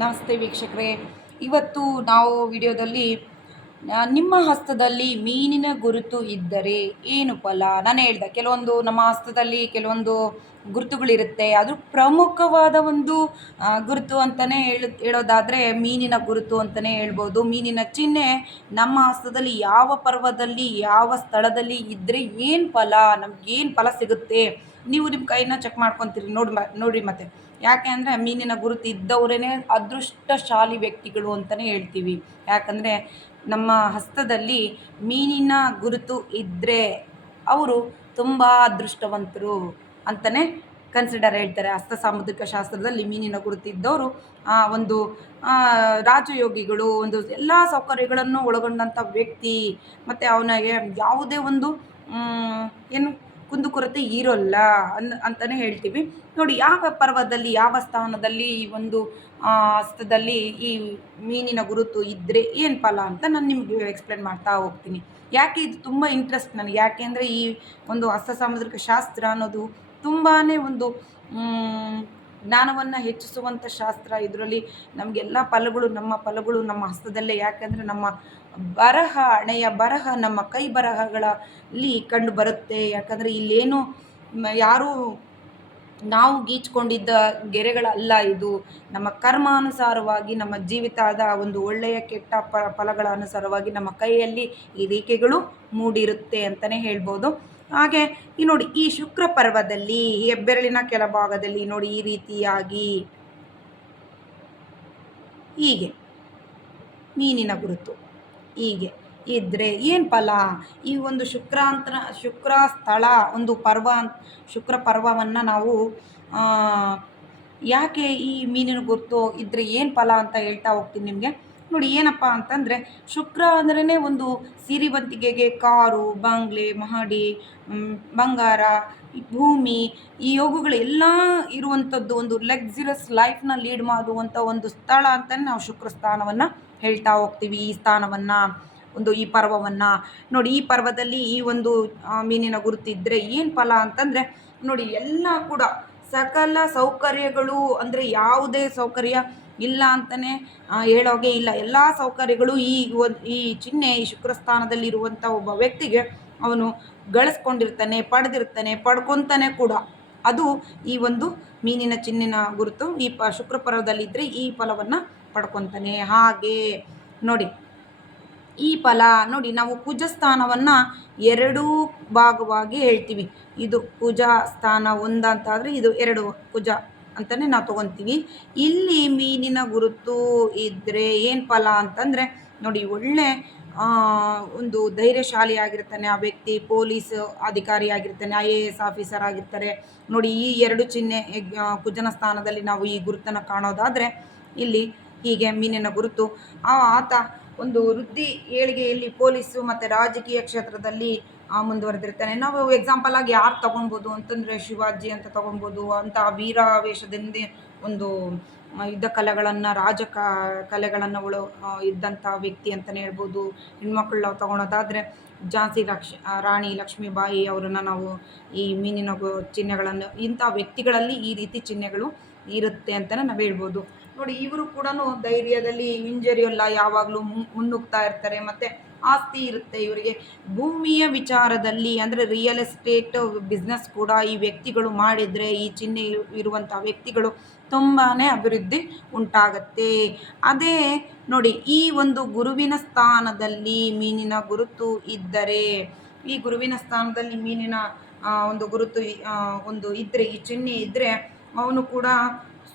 ನಮಸ್ತೆ ವೀಕ್ಷಕರೇ. ಇವತ್ತು ನಾವು ವಿಡಿಯೋದಲ್ಲಿ ನಿಮ್ಮ ಹಸ್ತದಲ್ಲಿ ಮೀನಿನ ಗುರುತು ಇದ್ದರೆ ಏನು ಫಲ? ನಾನು ಹೇಳ್ದೆ ಕೆಲವೊಂದು ನಮ್ಮ ಹಸ್ತದಲ್ಲಿ ಕೆಲವೊಂದು ಗುರುತುಗಳಿರುತ್ತೆ. ಅದು ಪ್ರಮುಖವಾದ ಒಂದು ಗುರುತು ಅಂತಲೇ ಹೇಳೋದಾದರೆ ಮೀನಿನ ಗುರುತು ಅಂತಲೇ ಹೇಳ್ಬೋದು. ಮೀನಿನ ಚಿಹ್ನೆ ನಮ್ಮ ಹಸ್ತದಲ್ಲಿ ಯಾವ ಪರ್ವದಲ್ಲಿ ಯಾವ ಸ್ಥಳದಲ್ಲಿ ಇದ್ದರೆ ಏನು ಫಲ, ನಮಗೇನು ಫಲ ಸಿಗುತ್ತೆ? ನೀವು ನಿಮ್ಮ ಕೈನ ಚೆಕ್ ಮಾಡ್ಕೊತೀರಿ ನೋಡ್ರಿ ಮತ್ತೆ. ಯಾಕೆ ಅಂದರೆ ಮೀನಿನ ಗುರುತು ಇದ್ದವರೇ ಅದೃಷ್ಟಶಾಲಿ ವ್ಯಕ್ತಿಗಳು ಅಂತಲೇ ಹೇಳ್ತೀವಿ. ಯಾಕಂದರೆ ನಮ್ಮ ಹಸ್ತದಲ್ಲಿ ಮೀನಿನ ಗುರುತು ಇದ್ದರೆ ಅವರು ತುಂಬ ಅದೃಷ್ಟವಂತರು ಅಂತಲೇ ಹೇಳ್ತಾರೆ. ಹಸ್ತ ಸಾಮುದ್ರಿಕ ಶಾಸ್ತ್ರದಲ್ಲಿ ಮೀನಿನ ಗುರುತು ಇದ್ದವರು ಒಂದು ರಾಜಯೋಗಿಗಳು, ಒಂದು ಎಲ್ಲ ಸೌಕರ್ಯಗಳನ್ನು ಒಳಗೊಂಡಂಥ ವ್ಯಕ್ತಿ, ಮತ್ತು ಅವನಿಗೆ ಯಾವುದೇ ಒಂದು ಏನು ಕುಂದುಕೊರತೆ ಇರೋಲ್ಲ ಅಂತಲೇ ಹೇಳ್ತೀವಿ. ನೋಡಿ, ಯಾವ ಪರ್ವದಲ್ಲಿ ಯಾವ ಸ್ಥಾನದಲ್ಲಿ ಈ ಒಂದು ಹಸ್ತದಲ್ಲಿ ಈ ಮೀನಿನ ಗುರುತು ಇದ್ದರೆ ಏನು ಫಲ ಅಂತ ನಾನು ನಿಮಗೆ ಎಕ್ಸ್ಪ್ಲೇನ್ ಮಾಡ್ತಾ ಹೋಗ್ತೀನಿ. ಯಾಕೆ ಇದು ತುಂಬ ಇಂಟ್ರೆಸ್ಟ್ ನನಗೆ, ಯಾಕೆ ಅಂದರೆ ಈ ಒಂದು ಹಸ್ತ ಸಾಮುದ್ರಿಕ ಶಾಸ್ತ್ರ ಅನ್ನೋದು ತುಂಬಾ ಒಂದು ಜ್ಞಾನವನ್ನು ಹೆಚ್ಚಿಸುವಂಥ ಶಾಸ್ತ್ರ. ಇದರಲ್ಲಿ ನಮಗೆಲ್ಲ ಫಲಗಳು, ನಮ್ಮ ಫಲಗಳು ನಮ್ಮ ಹಸ್ತದಲ್ಲೇ. ಯಾಕೆಂದರೆ ನಮ್ಮ ಬರಹ, ಹಣೆಯ ಬರಹ ನಮ್ಮ ಕೈ ಬರಹಗಳಲ್ಲಿ ಕಂಡು ಬರುತ್ತೆ. ಯಾಕಂದರೆ ಇಲ್ಲೇನು ಯಾರೂ ನಾವು ಗೀಚ್ಕೊಂಡಿದ್ದ ಗೆರೆಗಳಲ್ಲ, ಇದು ನಮ್ಮ ಕರ್ಮಾನುಸಾರವಾಗಿ ನಮ್ಮ ಜೀವಿತದ ಒಂದು ಒಳ್ಳೆಯ ಕೆಟ್ಟ ಫಲಗಳ ಅನುಸಾರವಾಗಿ ನಮ್ಮ ಕೈಯಲ್ಲಿ ಈ ರೇಖೆಗಳು ಮೂಡಿರುತ್ತೆ ಅಂತಲೇ ಹೇಳ್ಬೋದು. ಹಾಗೆ ಈ ನೋಡಿ, ಈ ಶುಕ್ರ ಪರ್ವದಲ್ಲಿ ಹೆಬ್ಬೆರಳಿನ ಕೆಳಭಾಗದಲ್ಲಿ ನೋಡಿ ಈ ರೀತಿಯಾಗಿ ಹೀಗೆ ಮೀನಿನ ಗುರುತು ಹೀಗೆ ಇದ್ದರೆ ಏನು ಫಲ? ಈ ಒಂದು ಶುಕ್ರ ಸ್ಥಳ ಒಂದು ಶುಕ್ರ ಪರ್ವವನ್ನು ನಾವು ಯಾಕೆ ಈ ಮೀನಿನ ಗುರುತು ಇದ್ದರೆ ಏನು ಫಲ ಅಂತ ಹೇಳ್ತಾ ಹೋಗ್ತೀನಿ ನಿಮಗೆ. ನೋಡಿ, ಏನಪ್ಪ ಅಂತಂದರೆ ಶುಕ್ರ ಅಂದ್ರೇ ಒಂದು ಸಿರಿವಂತಿಕೆಗೆ ಕಾರು, ಬಂಗ್ಲೆ, ಮಹಡಿ, ಬಂಗಾರ, ಭೂಮಿ, ಈ ಯೋಗಗಳೆಲ್ಲ ಇರುವಂಥದ್ದು, ಒಂದು ಲಕ್ಸುರಿಯಸ್ ಲೈಫ್ನ ಲೀಡ್ ಮಾಡುವಂಥ ಒಂದು ಸ್ಥಳ ಅಂತಲೇ ನಾವು ಶುಕ್ರ ಸ್ಥಾನವನ್ನು ಹೇಳ್ತಾ ಹೋಗ್ತೀವಿ. ಈ ಸ್ಥಾನವನ್ನು ಈ ಪರ್ವವನ್ನು ನೋಡಿ, ಈ ಪರ್ವದಲ್ಲಿ ಈ ಒಂದು ಮೀನಿನ ಗುರುತಿದ್ದರೆ ಏನು ಫಲ ಅಂತಂದರೆ ನೋಡಿ, ಎಲ್ಲ ಕೂಡ ಸಕಲ ಸೌಕರ್ಯಗಳು, ಅಂದರೆ ಯಾವುದೇ ಸೌಕರ್ಯ ಇಲ್ಲ ಅಂತಲೇ ಹೇಳೋಗೆ ಇಲ್ಲ. ಎಲ್ಲ ಸೌಕರ್ಯಗಳು ಈ ಚಿಹ್ನೆ, ಈ ಶುಕ್ರ ಸ್ಥಾನದಲ್ಲಿರುವಂಥ ಒಬ್ಬ ವ್ಯಕ್ತಿಗೆ ಅವನು ಗಳಿಸ್ಕೊಂಡಿರ್ತಾನೆ, ಪಡ್ಕೊತಾನೆ ಕೂಡ. ಅದು ಈ ಒಂದು ಮೀನಿನ ಚಿಹ್ನಿನ ಗುರುತು ಈ ಶುಕ್ರ ಪರ್ವದಲ್ಲಿದ್ದರೆ ಈ ಫಲವನ್ನು ಪಡ್ಕೊತಾನೆ. ಹಾಗೆ ನೋಡಿ, ಈ ಫಲ ನೋಡಿ, ನಾವು ಕುಜ ಸ್ಥಾನವನ್ನು ಎರಡೂ ಭಾಗವಾಗಿ ಹೇಳ್ತೀವಿ. ಇದು ಕುಜ ಸ್ಥಾನ ಒಂದಂತಾದರೆ ಇದು ಎರಡು ಕುಜ ಅಂತಲೇ ನಾವು ತೊಗೊತೀವಿ. ಇಲ್ಲಿ ಮೀನಿನ ಗುರುತು ಇದ್ದರೆ ಏನು ಫಲ ಅಂತಂದರೆ ನೋಡಿ, ಒಳ್ಳೆ ಒಂದು ಧೈರ್ಯಶಾಲಿ ಆಗಿರ್ತಾನೆ ಆ ವ್ಯಕ್ತಿ, ಪೊಲೀಸ್ ಅಧಿಕಾರಿ ಆಗಿರ್ತಾನೆ, IAS ಆಫೀಸರ್ ಆಗಿರ್ತಾರೆ. ನೋಡಿ, ಈ ಎರಡು ಚಿಹ್ನೆ ಕುಜನ ಸ್ಥಾನದಲ್ಲಿ ನಾವು ಈ ಗುರುತನ್ನು ಕಾಣೋದಾದರೆ ಇಲ್ಲಿ ಹೀಗೆ ಮೀನಿನ ಗುರುತು ಆತ ಒಂದು ವೃತ್ತಿ ಏಳಿಗೆಯಲ್ಲಿ ಪೊಲೀಸು ಮತ್ತು ರಾಜಕೀಯ ಕ್ಷೇತ್ರದಲ್ಲಿ ಮುಂದುವರೆದಿರ್ತಾನೆ. ನಾವು ಎಕ್ಸಾಂಪಲ್ ಆಗಿ ಯಾರು ತೊಗೊಬೋದು ಅಂತಂದರೆ ಶಿವಾಜಿ ಅಂತ ತೊಗೊಬೋದು. ಅಂತ ವೀರಾವೇಶದಿಂದ ಒಂದು ಯುದ್ಧ ಕಲೆಗಳನ್ನು, ಕಲೆಗಳನ್ನು ಇದ್ದಂಥ ವ್ಯಕ್ತಿ ಅಂತಲೇ ಹೇಳ್ಬೋದು. ಹೆಣ್ಮಕ್ಳು ನಾವು ತೊಗೊಳೋದಾದರೆ ಝಾನ್ಸಿ ರಾಣಿ ಲಕ್ಷ್ಮೀಬಾಯಿ ಅವರನ್ನು ನಾವು ಈ ಮೀನಿನ ಚಿಹ್ನೆಗಳನ್ನು, ಇಂಥ ವ್ಯಕ್ತಿಗಳಲ್ಲಿ ಈ ರೀತಿ ಚಿಹ್ನೆಗಳು ಇರುತ್ತೆ ಅಂತಲೇ ನಾವು ಹೇಳ್ಬೋದು. ನೋಡಿ, ಇವರು ಕೂಡ ಧೈರ್ಯದಲ್ಲಿ ಹಿಂಜರಿಯಲ್ಲ, ಯಾವಾಗಲೂ ಮುನ್ನುಗ್ತಾ ಇರ್ತಾರೆ. ಮತ್ತು ಆಸ್ತಿ ಇರುತ್ತೆ ಇವರಿಗೆ. ಭೂಮಿಯ ವಿಚಾರದಲ್ಲಿ ಅಂದರೆ ರಿಯಲ್ ಎಸ್ಟೇಟ್ ಬಿಸ್ನೆಸ್ ಕೂಡ ಈ ವ್ಯಕ್ತಿಗಳು ಮಾಡಿದರೆ, ಈ ಚಿಹ್ನೆ ಇರುವಂಥ ವ್ಯಕ್ತಿಗಳು ತುಂಬಾ ಅಭಿವೃದ್ಧಿ ಉಂಟಾಗತ್ತೆ. ಅದೇ ನೋಡಿ, ಈ ಒಂದು ಗುರುವಿನ ಸ್ಥಾನದಲ್ಲಿ ಮೀನಿನ ಗುರುತು ಇದ್ದರೆ, ಈ ಗುರುವಿನ ಸ್ಥಾನದಲ್ಲಿ ಮೀನಿನ ಒಂದು ಗುರುತು ಇದ್ದರೆ, ಈ ಚಿಹ್ನೆ ಇದ್ದರೆ ಅವನು ಕೂಡ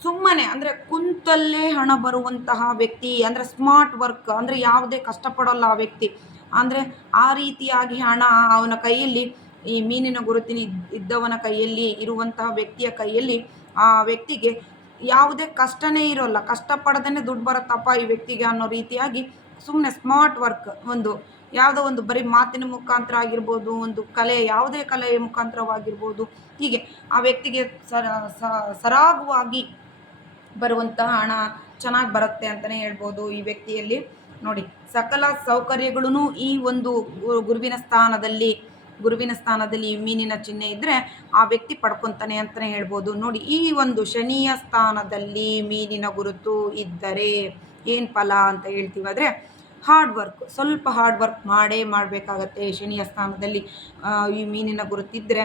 ಸುಮ್ಮನೆ ಅಂದರೆ ಕುಂತಲ್ಲೇ ಹಣ ಬರುವಂತಹ ವ್ಯಕ್ತಿ, ಅಂದರೆ ಸ್ಮಾರ್ಟ್ ವರ್ಕ್, ಅಂದರೆ ಯಾವುದೇ ಕಷ್ಟಪಡೋಲ್ಲ ಆ ವ್ಯಕ್ತಿ. ಅಂದರೆ ಆ ರೀತಿಯಾಗಿ ಹಣ ಅವನ ಕೈಯಲ್ಲಿ, ಈ ಮೀನಿನ ಗುರುತಿನ ಇದ್ದವನ ಕೈಯಲ್ಲಿ ಇರುವಂತಹ ವ್ಯಕ್ತಿಯ ಕೈಯಲ್ಲಿ ಆ ವ್ಯಕ್ತಿಗೆ ಯಾವುದೇ ಕಷ್ಟನೇ ಇರೋಲ್ಲ. ಕಷ್ಟಪಡದೇ ದುಡ್ಡು ಬರುತ್ತಪ್ಪ ಈ ವ್ಯಕ್ತಿಗೆ ಅನ್ನೋ ರೀತಿಯಾಗಿ ಸುಮ್ಮನೆ ಸ್ಮಾರ್ಟ್ ವರ್ಕ್, ಯಾವುದೋ ಒಂದು ಬರೀ ಮಾತಿನ ಮುಖಾಂತರ ಆಗಿರ್ಬೋದು, ಒಂದು ಕಲೆ, ಯಾವುದೇ ಕಲೆಯ ಮುಖಾಂತರವಾಗಿರ್ಬೋದು, ಹೀಗೆ ಆ ವ್ಯಕ್ತಿಗೆ ಸರಾಗವಾಗಿ ಬರುವಂತಹ ಹಣ ಚೆನ್ನಾಗಿ ಬರುತ್ತೆ ಅಂತಲೇ ಹೇಳ್ಬೋದು. ಈ ವ್ಯಕ್ತಿಯಲ್ಲಿ ನೋಡಿ, ಸಕಲ ಸೌಕರ್ಯಗಳೂ ಈ ಒಂದು ಗುರುವಿನ ಸ್ಥಾನದಲ್ಲಿ ಗುರುವಿನ ಸ್ಥಾನದಲ್ಲಿ ಮೀನಿನ ಚಿಹ್ನೆ ಇದ್ದರೆ ಆ ವ್ಯಕ್ತಿ ಪಡ್ಕೊತಾನೆ ಅಂತಲೇ ಹೇಳ್ಬೋದು. ನೋಡಿ, ಈ ಒಂದು ಶನಿಯ ಸ್ಥಾನದಲ್ಲಿ ಮೀನಿನ ಗುರುತು ಇದ್ದರೆ ಏನು ಫಲ ಅಂತ ಹೇಳ್ತೀವಿ ಆದರೆ ಹಾರ್ಡ್ ವರ್ಕ್, ಸ್ವಲ್ಪ ಹಾರ್ಡ್ ವರ್ಕ್ ಮಾಡಬೇಕಾಗತ್ತೆ. ಶನಿಯ ಸ್ಥಾನದಲ್ಲಿ ಈ ಮೀನಿನ ಗುರುತಿದ್ದರೆ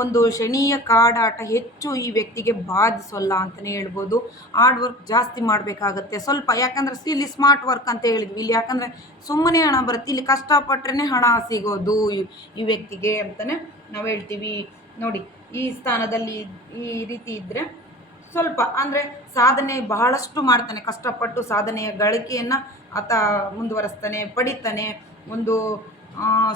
ಒಂದು ಶನಿಯ ಕಾಡಾಟ ಹೆಚ್ಚು ಈ ವ್ಯಕ್ತಿಗೆ ಬಾಧಿಸೋಲ್ಲ ಅಂತಲೇ ಹೇಳ್ಬೋದು. ಹಾರ್ಡ್ ವರ್ಕ್ ಜಾಸ್ತಿ ಮಾಡಬೇಕಾಗತ್ತೆ ಸ್ವಲ್ಪ, ಯಾಕಂದರೆ ಇಲ್ಲಿ ಸ್ಮಾರ್ಟ್ ವರ್ಕ್ ಅಂತ ಹೇಳಿದ್ವಿ. ಇಲ್ಲಿ ಯಾಕಂದರೆ ಸುಮ್ಮನೆ ಹಣ ಬರುತ್ತೆ, ಇಲ್ಲಿ ಕಷ್ಟಪಟ್ಟರೆ ಹಣ ಸಿಗೋದು ಈ ವ್ಯಕ್ತಿಗೆ ಅಂತಲೇ ನಾವು ಹೇಳ್ತೀವಿ. ನೋಡಿ, ಈ ಸ್ಥಾನದಲ್ಲಿ ಈ ರೀತಿ ಇದ್ದರೆ ಸ್ವಲ್ಪ ಅಂದರೆ ಸಾಧನೆ ಬಹಳಷ್ಟು ಮಾಡ್ತಾನೆ, ಕಷ್ಟಪಟ್ಟು ಸಾಧನೆಯ ಗಳಿಕೆಯನ್ನು ಆತ ಮುಂದುವರಿಸ್ತಾನೆ, ಪಡಿತಾನೆ, ಒಂದು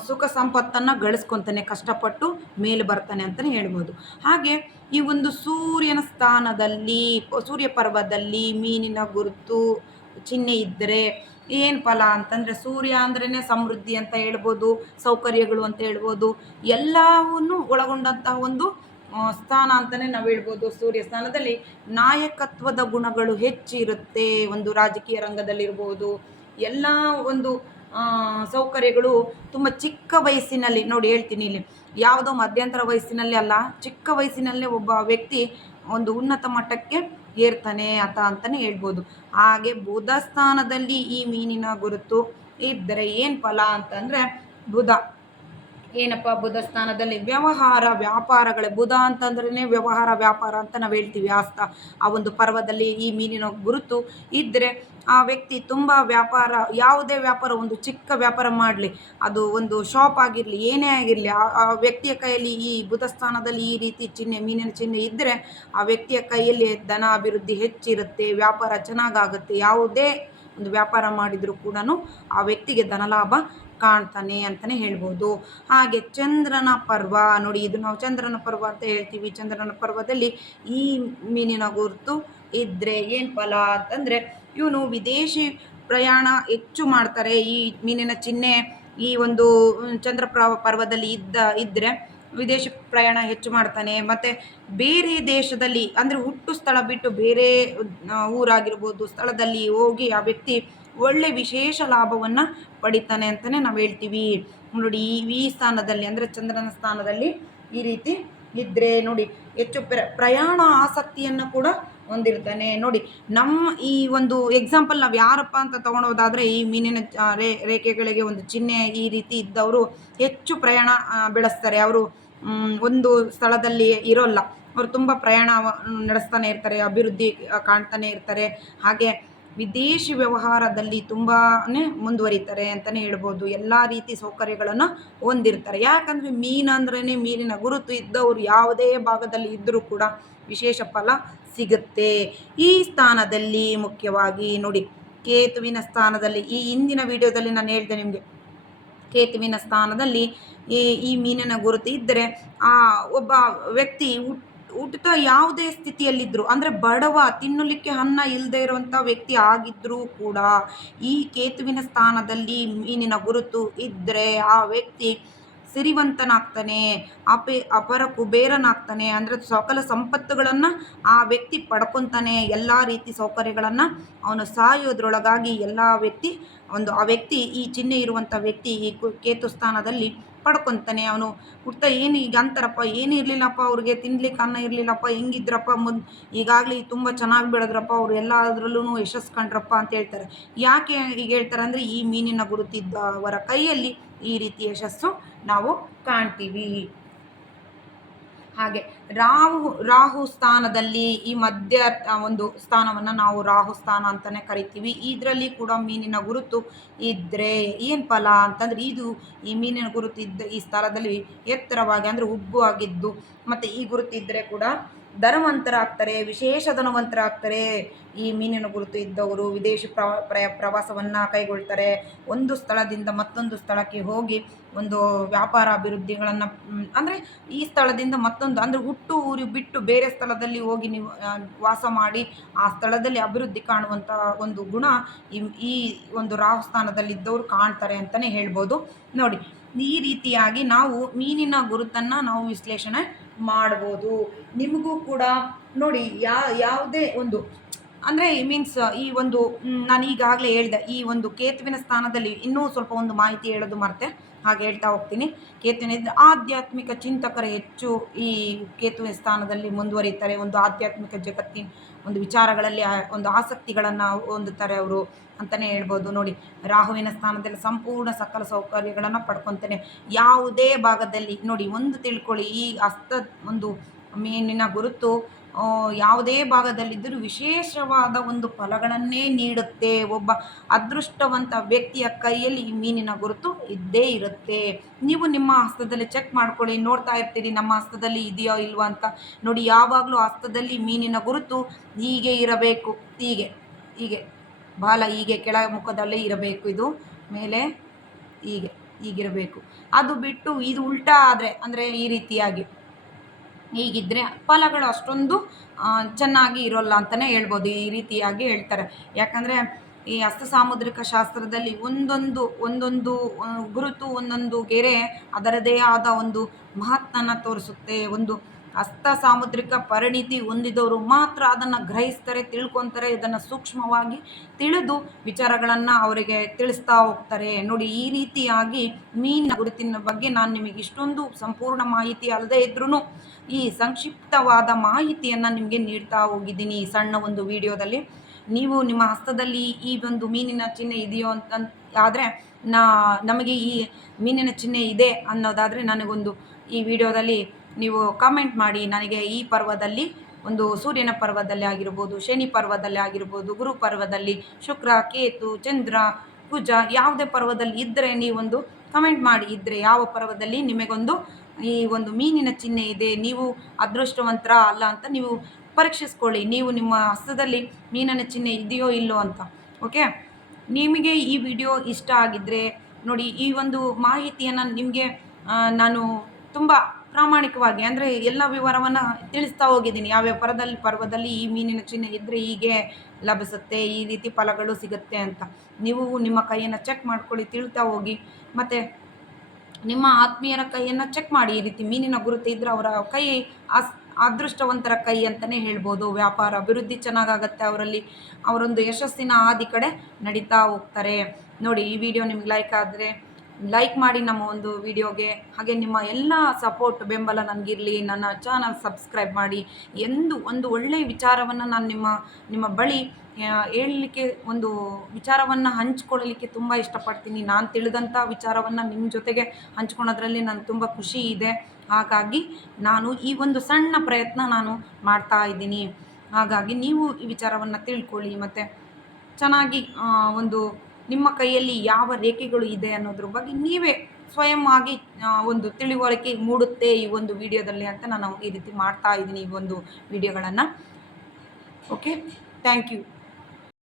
ಸುಖ ಸಂಪತ್ತನ್ನು ಗಳಿಸ್ಕೊತಾನೆ, ಕಷ್ಟಪಟ್ಟು ಮೇಲೆ ಬರ್ತಾನೆ ಅಂತಲೇ ಹೇಳ್ಬೋದು. ಹಾಗೆ ಈ ಒಂದು ಸೂರ್ಯನ ಸ್ಥಾನದಲ್ಲಿ, ಸೂರ್ಯ ಪರ್ವದಲ್ಲಿ ಮೀನಿನ ಗುರುತು ಚಿಹ್ನೆ ಇದ್ದರೆ ಏನು ಫಲ ಅಂತಂದರೆ, ಸೂರ್ಯ ಅಂದ್ರೇ ಸಮೃದ್ಧಿ ಅಂತ ಹೇಳ್ಬೋದು, ಸೌಕರ್ಯಗಳು ಅಂತ ಹೇಳ್ಬೋದು, ಎಲ್ಲವನ್ನೂ ಒಳಗೊಂಡಂತಹ ಒಂದು ಸ್ಥಾನ ಅಂತಲೇ ನಾವು ಹೇಳ್ಬೋದು. ಸೂರ್ಯ ಸ್ಥಾನದಲ್ಲಿ ನಾಯಕತ್ವದ ಗುಣಗಳು ಹೆಚ್ಚಿರುತ್ತೆ. ಒಂದು ರಾಜಕೀಯ ರಂಗದಲ್ಲಿರ್ಬೋದು, ಎಲ್ಲ ಒಂದು ಸೌಕರ್ಯಗಳು ತುಂಬ ಚಿಕ್ಕ ವಯಸ್ಸಿನಲ್ಲಿ, ನೋಡಿ ಹೇಳ್ತೀನಿ, ಇಲ್ಲಿ ಯಾವುದೋ ಮಧ್ಯಂತರ ವಯಸ್ಸಿನಲ್ಲಿ ಅಲ್ಲ, ಚಿಕ್ಕ ವಯಸ್ಸಿನಲ್ಲೇ ಒಬ್ಬ ವ್ಯಕ್ತಿ ಒಂದು ಉನ್ನತ ಮಟ್ಟಕ್ಕೆ ಏರ್ತಾನೆ ಆತ ಅಂತಲೇ ಹೇಳ್ಬೋದು. ಹಾಗೆ ಬುಧ ಸ್ಥಾನದಲ್ಲಿ ಈ ಮೀನಿನ ಗುರುತು ಇದ್ದರೆ ಏನು ಫಲ ಅಂತಂದರೆ, ಬುಧ ಏನಪ್ಪ, ಬುಧ ಸ್ಥಾನದಲ್ಲಿ ವ್ಯವಹಾರ ವ್ಯಾಪಾರಗಳೇ, ಬುಧ ಅಂತಂದ್ರೇ ವ್ಯವಹಾರ ವ್ಯಾಪಾರ ಅಂತ ನಾವು ಹೇಳ್ತೀವಿ. ಆ ಒಂದು ಪರ್ವದಲ್ಲಿ ಈ ಮೀನಿನ ಗುರುತು ಇದ್ದರೆ ಆ ವ್ಯಕ್ತಿ ತುಂಬ ವ್ಯಾಪಾರ, ಯಾವುದೇ ವ್ಯಾಪಾರ, ಒಂದು ಚಿಕ್ಕ ವ್ಯಾಪಾರ ಮಾಡಲಿ, ಅದು ಒಂದು ಶಾಪ್ ಆಗಿರಲಿ, ಏನೇ ಆಗಿರಲಿ, ಆ ವ್ಯಕ್ತಿಯ ಕೈಯಲ್ಲಿ ಈ ಬುಧ ಸ್ಥಾನದಲ್ಲಿ ಈ ರೀತಿ ಚಿಹ್ನೆ, ಮೀನಿನ ಚಿಹ್ನೆ ಇದ್ದರೆ ಆ ವ್ಯಕ್ತಿಯ ಕೈಯಲ್ಲಿ ಧನ ಅಭಿವೃದ್ಧಿ ಹೆಚ್ಚಿರುತ್ತೆ, ವ್ಯಾಪಾರ ಚೆನ್ನಾಗಾಗುತ್ತೆ. ಯಾವುದೇ ಒಂದು ವ್ಯಾಪಾರ ಮಾಡಿದರೂ ಕೂಡ ಆ ವ್ಯಕ್ತಿಗೆ ಧನಲಾಭ ಕಾಣ್ತಾನೆ ಅಂತಲೇ ಹೇಳ್ಬೋದು. ಹಾಗೆ ಚಂದ್ರನ ಪರ್ವ, ನೋಡಿ ಇದು ನಾವು ಚಂದ್ರನ ಪರ್ವ ಅಂತ ಹೇಳ್ತೀವಿ. ಚಂದ್ರನ ಪರ್ವದಲ್ಲಿ ಈ ಮೀನಿನ ಗುರುತು ಇದ್ದರೆ ಏನು ಫಲ ಅಂತಂದರೆ, ಇವನು ವಿದೇಶಿ ಪ್ರಯಾಣ ಹೆಚ್ಚು ಮಾಡ್ತಾರೆ. ಈ ಮೀನಿನ ಚಿಹ್ನೆ ಈ ಒಂದು ಚಂದ್ರ ಪರ್ವದಲ್ಲಿ ಇದ್ದರೆ ವಿದೇಶಿ ಪ್ರಯಾಣ ಹೆಚ್ಚು ಮಾಡ್ತಾನೆ. ಮತ್ತು ಬೇರೆ ದೇಶದಲ್ಲಿ ಅಂದರೆ ಹುಟ್ಟು ಸ್ಥಳ ಬಿಟ್ಟು ಬೇರೆ ಊರಾಗಿರ್ಬೋದು, ಸ್ಥಳದಲ್ಲಿ ಹೋಗಿ ಆ ವ್ಯಕ್ತಿ ಒಳ್ಳೆ ವಿಶೇಷ ಲಾಭವನ್ನು ಪಡಿತಾನೆ ಅಂತಲೇ ನಾವು ಹೇಳ್ತೀವಿ. ನೋಡಿ, ಈ ಸ್ಥಾನದಲ್ಲಿ ಅಂದರೆ ಚಂದ್ರನ ಸ್ಥಾನದಲ್ಲಿ ಈ ರೀತಿ ಇದ್ದರೆ ನೋಡಿ ಹೆಚ್ಚು ಪ್ರಯಾಣ ಆಸಕ್ತಿಯನ್ನು ಕೂಡ ಹೊಂದಿರ್ತಾನೆ. ನೋಡಿ, ನಮ್ಮ ಈ ಒಂದು ಎಕ್ಸಾಂಪಲ್ ನಾವು ಯಾರಪ್ಪ ಅಂತ ತೊಗೊಳೋದಾದರೆ, ಈ ಮೀನಿನ ರೇಖೆಗಳಿಗೆ ಒಂದು ಚಿಹ್ನೆ ಈ ರೀತಿ ಇದ್ದವರು ಹೆಚ್ಚು ಪ್ರಯಾಣ ಬೆಳೆಸ್ತಾರೆ. ಅವರು ಒಂದು ಸ್ಥಳದಲ್ಲಿ ಇರೋಲ್ಲ, ಅವರು ತುಂಬ ಪ್ರಯಾಣ ನಡೆಸ್ತಾನೆ ಇರ್ತಾರೆ, ಅಭಿವೃದ್ಧಿ ಕಾಣ್ತಾನೆ ಇರ್ತಾರೆ. ಹಾಗೆ ವಿದೇಶಿ ವ್ಯವಹಾರದಲ್ಲಿ ತುಂಬಾ ಮುಂದುವರಿತಾರೆ ಅಂತಲೇ ಹೇಳ್ಬೋದು. ಎಲ್ಲ ರೀತಿ ಸೌಕರ್ಯಗಳನ್ನು ಹೊಂದಿರ್ತಾರೆ. ಯಾಕಂದರೆ ಮೀನಂದ್ರೇ ಮೀನಿನ ಗುರುತು ಇದ್ದವರು ಯಾವುದೇ ಭಾಗದಲ್ಲಿ ಇದ್ದರೂ ಕೂಡ ವಿಶೇಷ ಫಲ ಸಿಗುತ್ತೆ. ಈ ಸ್ಥಾನದಲ್ಲಿ ಮುಖ್ಯವಾಗಿ ನೋಡಿ, ಕೇತುವಿನ ಸ್ಥಾನದಲ್ಲಿ, ಈ ಹಿಂದಿನ ವಿಡಿಯೋದಲ್ಲಿ ನಾನು ಹೇಳಿದೆ ನಿಮಗೆ, ಕೇತುವಿನ ಸ್ಥಾನದಲ್ಲಿ ಈ ಮೀನಿನ ಗುರುತು ಇದ್ದರೆ ಆ ಒಬ್ಬ ವ್ಯಕ್ತಿ ಹುಟ್ಟುತ್ತಾ ಯಾವುದೇ ಸ್ಥಿತಿಯಲ್ಲಿದ್ದರು, ಅಂದರೆ ಬಡವ, ತಿನ್ನಲಿಕ್ಕೆ ಅನ್ನ ಇಲ್ಲದೆ ಇರುವಂಥ ವ್ಯಕ್ತಿ ಆಗಿದ್ದರೂ ಕೂಡ ಈ ಕೇತುವಿನ ಸ್ಥಾನದಲ್ಲಿ ಮೀನಿನ ಗುರುತು ಇದ್ದರೆ ಆ ವ್ಯಕ್ತಿ ಸಿರಿವಂತನಾಗ್ತಾನೆ, ಅಪರ ಕುಬೇರನಾಗ್ತಾನೆ. ಅಂದರೆ ಸಕಲ ಸಂಪತ್ತುಗಳನ್ನು ಆ ವ್ಯಕ್ತಿ ಪಡ್ಕೊತಾನೆ, ಎಲ್ಲ ರೀತಿ ಸೌಕರ್ಯಗಳನ್ನು ಅವನು ಸಾಯೋದ್ರೊಳಗಾಗಿ ಆ ವ್ಯಕ್ತಿ ಈ ಚಿಹ್ನೆ ಇರುವಂಥ ವ್ಯಕ್ತಿ ಈ ಕೇತು ಸ್ಥಾನದಲ್ಲಿ ಪಡ್ಕೊತಾನೆ. ಅವನು ಹುಡ್ತಾ ಏನು ಈಗ ಅಂತಾರಪ್ಪ, ಏನು ಇರಲಿಲ್ಲಪ್ಪ ಅವ್ರಿಗೆ, ತಿನ್ಲಿಕ್ಕೆ ಅನ್ನ ಇರಲಿಲ್ಲಪ್ಪ, ಹೆಂಗಿದ್ರಪ್ಪ ಈಗಾಗಲೇ ತುಂಬ ಚೆನ್ನಾಗಿ ಬೆಳೆದ್ರಪ್ಪ, ಅವರು ಎಲ್ಲದರಲ್ಲೂ ಯಶಸ್ಸು ಕಂಡ್ರಪ್ಪ ಅಂತ ಹೇಳ್ತಾರೆ. ಯಾಕೆ ಈಗ ಹೇಳ್ತಾರೆ ಅಂದರೆ, ಈ ಮೀನಿನ ಗುರುತಿದ್ದವರ ಕೈಯಲ್ಲಿ ಈ ರೀತಿ ಯಶಸ್ಸು ನಾವು ಕಾಣ್ತೀವಿ. ಹಾಗೆ ರಾಹು ಸ್ಥಾನದಲ್ಲಿ ಈ ಮಧ್ಯ ಒಂದು ಸ್ಥಾನವನ್ನು ನಾವು ರಾಹು ಸ್ಥಾನ ಅಂತಲೇ ಕರಿತೀವಿ. ಇದರಲ್ಲಿ ಕೂಡ ಮೀನಿನ ಗುರುತು ಇದ್ದರೆ ಏನು ಫಲ ಅಂತಂದರೆ, ಈ ಮೀನಿನ ಗುರುತು ಈ ಸ್ಥಳದಲ್ಲಿ ಎತ್ತರವಾಗಿ ಅಂದರೆ ಉಬ್ಬು ಆಗಿದ್ದು ಮತ್ತು ಈ ಗುರುತು ಇದ್ದರೆ ಕೂಡ ಧನವಂತರಾಗ್ತಾರೆ, ವಿಶೇಷ ಧನವಂತರಾಗ್ತಾರೆ. ಈ ಮೀನಿನ ಗುರುತು ಇದ್ದವರು ವಿದೇಶಿ ಪ್ರವಾಸವನ್ನು ಕೈಗೊಳ್ತಾರೆ. ಒಂದು ಸ್ಥಳದಿಂದ ಮತ್ತೊಂದು ಸ್ಥಳಕ್ಕೆ ಹೋಗಿ ಒಂದು ವ್ಯಾಪಾರ ಅಭಿವೃದ್ಧಿಗಳನ್ನು, ಅಂದರೆ ಈ ಸ್ಥಳದಿಂದ ಮತ್ತೊಂದು, ಅಂದರೆ ಹುಟ್ಟು ಊರು ಬಿಟ್ಟು ಬೇರೆ ಸ್ಥಳದಲ್ಲಿ ಹೋಗಿ ನೀವು ವಾಸ ಮಾಡಿ ಆ ಸ್ಥಳದಲ್ಲಿ ಅಭಿವೃದ್ಧಿ ಕಾಣುವಂಥ ಒಂದು ಗುಣ ಈ ಒಂದು ರಾಹು ಸ್ಥಾನದಲ್ಲಿದ್ದವರು ಕಾಣ್ತಾರೆ ಅಂತಲೇ ಹೇಳ್ಬೋದು. ನೋಡಿ, ಈ ರೀತಿಯಾಗಿ ನಾವು ಮೀನಿನ ಗುರುತನ್ನು ನಾವು ವಿಶ್ಲೇಷಣೆ ಮಾಡ್ಬೋದು. ನಿಮಗೂ ಕೂಡ ನೋಡಿ, ಯಾವುದೇ ಒಂದು ಅಂದರೆ ಮೀನ್ಸ್ ಈ ಒಂದು ನಾನು ಈಗಾಗಲೇ ಹೇಳಿದೆ, ಈ ಒಂದು ಕೇತುವಿನ ಸ್ಥಾನದಲ್ಲಿ ಇನ್ನೂ ಸ್ವಲ್ಪ ಒಂದು ಮಾಹಿತಿ ಹೇಳೋದು ಮರ್ತೆ, ಹಾಗೆ ಹೇಳ್ತಾ ಹೋಗ್ತೀನಿ. ಕೇತುವಿನ ಆಧ್ಯಾತ್ಮಿಕ ಚಿಂತಕರು ಹೆಚ್ಚು ಈ ಕೇತುವಿನ ಸ್ಥಾನದಲ್ಲಿ ಮುಂದುವರಿತಾರೆ. ಒಂದು ಆಧ್ಯಾತ್ಮಿಕ ಜಗತ್ತಿನ ಒಂದು ವಿಚಾರಗಳಲ್ಲಿ ಒಂದು ಆಸಕ್ತಿಗಳನ್ನು ಹೊಂದುತ್ತಾರೆ ಅವರು ಅಂತಲೇ ಹೇಳ್ಬೋದು. ನೋಡಿ, ರಾಹುವಿನ ಸ್ಥಾನದಲ್ಲಿ ಸಂಪೂರ್ಣ ಸಕಲ ಸೌಕರ್ಯಗಳನ್ನು ಪಡ್ಕೊತಾನೆ. ಯಾವುದೇ ಭಾಗದಲ್ಲಿ ನೋಡಿ, ಒಂದು ತಿಳ್ಕೊಳ್ಳಿ, ಈ ಹಸ್ತದ ಒಂದು ಮೀನಿನ ಗುರುತು ಯಾವುದೇ ಭಾಗದಲ್ಲಿದ್ದರೂ ವಿಶೇಷವಾದ ಒಂದು ಫಲಗಳನ್ನೇ ನೀಡುತ್ತೆ. ಒಬ್ಬ ಅದೃಷ್ಟವಂತ ವ್ಯಕ್ತಿಯ ಕೈಯಲ್ಲಿ ಈ ಮೀನಿನ ಗುರುತು ಇದ್ದೇ ಇರುತ್ತೆ. ನೀವು ನಿಮ್ಮ ಹಸ್ತದಲ್ಲಿ ಚೆಕ್ ಮಾಡ್ಕೊಳ್ಳಿ, ನೋಡ್ತಾ ಇರ್ತೀರಿ ನಮ್ಮ ಹಸ್ತದಲ್ಲಿ ಇದೆಯೋ ಇಲ್ವಾ ಅಂತ. ನೋಡಿ, ಯಾವಾಗಲೂ ಹಸ್ತದಲ್ಲಿ ಮೀನಿನ ಗುರುತು ಹೀಗೆ ಇರಬೇಕು, ಹೀಗೆ ಹೀಗೆ ಬಾಲ ಹೀಗೆ ಕೆಳ ಮುಖದಲ್ಲಿ ಇರಬೇಕು, ಇದು ಮೇಲೆ ಹೀಗೆ ಹೀಗಿರಬೇಕು. ಅದು ಬಿಟ್ಟು ಇದು ಉಲ್ಟಾ ಆದರೆ, ಅಂದರೆ ಈ ರೀತಿಯಾಗಿ ಹೀಗಿದ್ದರೆ ಫಲಗಳು ಅಷ್ಟೊಂದು ಚೆನ್ನಾಗಿ ಇರೋಲ್ಲ ಅಂತಲೇ ಹೇಳ್ಬೋದು. ಈ ರೀತಿಯಾಗಿ ಹೇಳ್ತಾರೆ. ಯಾಕಂದರೆ ಈ ಹಸ್ತ ಸಾಮುದ್ರಿಕ ಶಾಸ್ತ್ರದಲ್ಲಿ ಒಂದೊಂದು ಗುರುತು, ಒಂದೊಂದು ಗೆರೆ ಅದರದೇ ಆದ ಒಂದು ಮಹತ್ವನ ತೋರಿಸುತ್ತೆ. ಒಂದು ಹಸ್ತ ಸಾಮುದ್ರಿಕ ಪರಿಣಿತಿ ಹೊಂದಿದವರು ಮಾತ್ರ ಅದನ್ನು ಗ್ರಹಿಸ್ತಾರೆ, ತಿಳ್ಕೊತಾರೆ, ಇದನ್ನು ಸೂಕ್ಷ್ಮವಾಗಿ ತಿಳಿದು ವಿಚಾರಗಳನ್ನು ಅವರಿಗೆ ತಿಳಿಸ್ತಾ ಹೋಗ್ತಾರೆ. ನೋಡಿ, ಈ ರೀತಿಯಾಗಿ ಮೀನಿನ ಗುರುತಿನ ಬಗ್ಗೆ ನಾನು ನಿಮಗೆ ಇಷ್ಟೊಂದು ಸಂಪೂರ್ಣ ಮಾಹಿತಿ ಅಲ್ಲದೇ ಇದ್ರೂ ಈ ಸಂಕ್ಷಿಪ್ತವಾದ ಮಾಹಿತಿಯನ್ನು ನಿಮಗೆ ನೀಡ್ತಾ ಹೋಗಿದ್ದೀನಿ ಈ ಸಣ್ಣ ಒಂದು ವಿಡಿಯೋದಲ್ಲಿ. ನೀವು ನಿಮ್ಮ ಹಸ್ತದಲ್ಲಿ ಈ ಒಂದು ಮೀನಿನ ಚಿಹ್ನೆ ಇದೆಯೋ ಅಂತ ಆದರೆ ನಮಗೆ ಈ ಮೀನಿನ ಚಿಹ್ನೆ ಇದೆ ಅನ್ನೋದಾದರೆ ನನಗೊಂದು ಈ ವಿಡಿಯೋದಲ್ಲಿ ನೀವು ಕಾಮೆಂಟ್ ಮಾಡಿ. ನನಗೆ ಈ ಪರ್ವದಲ್ಲಿ ಒಂದು ಸೂರ್ಯನ ಪರ್ವದಲ್ಲಿ ಆಗಿರ್ಬೋದು, ಶನಿ ಪರ್ವದಲ್ಲಿ ಆಗಿರ್ಬೋದು, ಗುರು ಪರ್ವದಲ್ಲಿ, ಶುಕ್ರ, ಕೇತು, ಚಂದ್ರ, ಕುಜ ಯಾವುದೇ ಪರ್ವದಲ್ಲಿ ಇದ್ದರೆ ನೀವೊಂದು ಕಮೆಂಟ್ ಮಾಡಿ. ಇದ್ದರೆ ಯಾವ ಪರ್ವದಲ್ಲಿ ನಿಮಗೊಂದು ಈ ಒಂದು ಮೀನಿನ ಚಿಹ್ನೆ ಇದೆ, ನೀವು ಅದೃಷ್ಟವಂತರ ಅಲ್ಲ ಅಂತ ನೀವು ಪರೀಕ್ಷಿಸ್ಕೊಳ್ಳಿ. ನೀವು ನಿಮ್ಮ ಹಸ್ತದಲ್ಲಿ ಮೀನಿನ ಚಿಹ್ನೆ ಇದೆಯೋ ಇಲ್ಲೋ ಅಂತ. ಓಕೆ, ನಿಮಗೆ ಈ ವಿಡಿಯೋ ಇಷ್ಟ ಆಗಿದ್ದರೆ ನೋಡಿ, ಈ ಒಂದು ಮಾಹಿತಿಯನ್ನು ನಿಮಗೆ ನಾನು ತುಂಬ ಪ್ರಾಮಾಣಿಕವಾಗಿ ಅಂದರೆ ಎಲ್ಲ ವಿವರವನ್ನು ತಿಳಿಸ್ತಾ ಹೋಗಿದ್ದೀನಿ. ಯಾವ್ಯಾವ ಪರ್ವದಲ್ಲಿ ಈ ಮೀನಿನ ಚಿಹ್ನೆ ಇದ್ದರೆ ಹೀಗೆ ಲಭಿಸುತ್ತೆ, ಈ ರೀತಿ ಫಲಗಳು ಸಿಗುತ್ತೆ ಅಂತ. ನೀವು ನಿಮ್ಮ ಕೈಯನ್ನು ಚೆಕ್ ಮಾಡ್ಕೊಳ್ಳಿ, ತಿಳ್ತಾ ಹೋಗಿ. ಮತ್ತು ನಿಮ್ಮ ಆತ್ಮೀಯರ ಕೈಯನ್ನು ಚೆಕ್ ಮಾಡಿ. ಈ ರೀತಿ ಮೀನಿನ ಗುರುತು ಇದ್ದರೆ ಅವರ ಕೈ ಅದೃಷ್ಟವಂತರ ಕೈ ಅಂತಲೇ ಹೇಳ್ಬೋದು. ವ್ಯಾಪಾರ ಅಭಿವೃದ್ಧಿ ಚೆನ್ನಾಗಾಗತ್ತೆ ಅವರಲ್ಲಿ, ಅವರೊಂದು ಯಶಸ್ಸಿನ ಹಾದಿ ಕಡೆ ನಡೀತಾ ಹೋಗ್ತಾರೆ. ನೋಡಿ, ಈ ವಿಡಿಯೋ ನಿಮ್ಗೆ ಲೈಕ್ ಆದರೆ ಲೈಕ್ ಮಾಡಿ ನಮ್ಮ ಒಂದು ವಿಡಿಯೋಗೆ. ಹಾಗೆ ನಿಮ್ಮ ಎಲ್ಲ ಸಪೋರ್ಟ್ ಬೆಂಬಲ ನನಗಿರಲಿ. ನನ್ನ ಚಾನಲ್ ಸಬ್ಸ್ಕ್ರೈಬ್ ಮಾಡಿ. ಒಂದು ಒಳ್ಳೆಯ ವಿಚಾರವನ್ನು ನಾನು ನಿಮ್ಮ ಬಳಿ ಹೇಳಲಿಕ್ಕೆ, ಒಂದು ವಿಚಾರವನ್ನು ಹಂಚ್ಕೊಳ್ಳಲಿಕ್ಕೆ ತುಂಬ ಇಷ್ಟಪಡ್ತೀನಿ. ನಾನು ತಿಳಿದಂಥ ವಿಚಾರವನ್ನು ನಿಮ್ಮ ಜೊತೆಗೆ ಹಂಚ್ಕೊಳೋದ್ರಲ್ಲಿ ನನಗೆ ತುಂಬ ಖುಷಿ ಇದೆ. ಹಾಗಾಗಿ ನಾನು ಈ ಒಂದು ಸಣ್ಣ ಪ್ರಯತ್ನ ನಾನು ಮಾಡ್ತಾ ಇದ್ದೀನಿ. ಹಾಗಾಗಿ ನೀವು ಈ ವಿಚಾರವನ್ನು ತಿಳ್ಕೊಳ್ಳಿ. ಮತ್ತು ಚೆನ್ನಾಗಿ ಒಂದು ನಿಮ್ಮ ಕೈಯಲ್ಲಿ ಯಾವ ರೇಖೆಗಳು ಇದೆ ಅನ್ನೋದ್ರ ಬಗ್ಗೆ ನೀವೇ ಸ್ವಯಂ ಆಗಿ ಒಂದು ತಿಳುವಳಿಕೆ ಮೂಡುತ್ತೆ ಈ ಒಂದು ವಿಡಿಯೋದಲ್ಲಿ ಅಂತ ನಾನು ಈ ರೀತಿ ಮಾಡ್ತಾ ಇದ್ದೀನಿ ಈ ಒಂದು ವಿಡಿಯೋಗಳನ್ನು. Okay, thank you.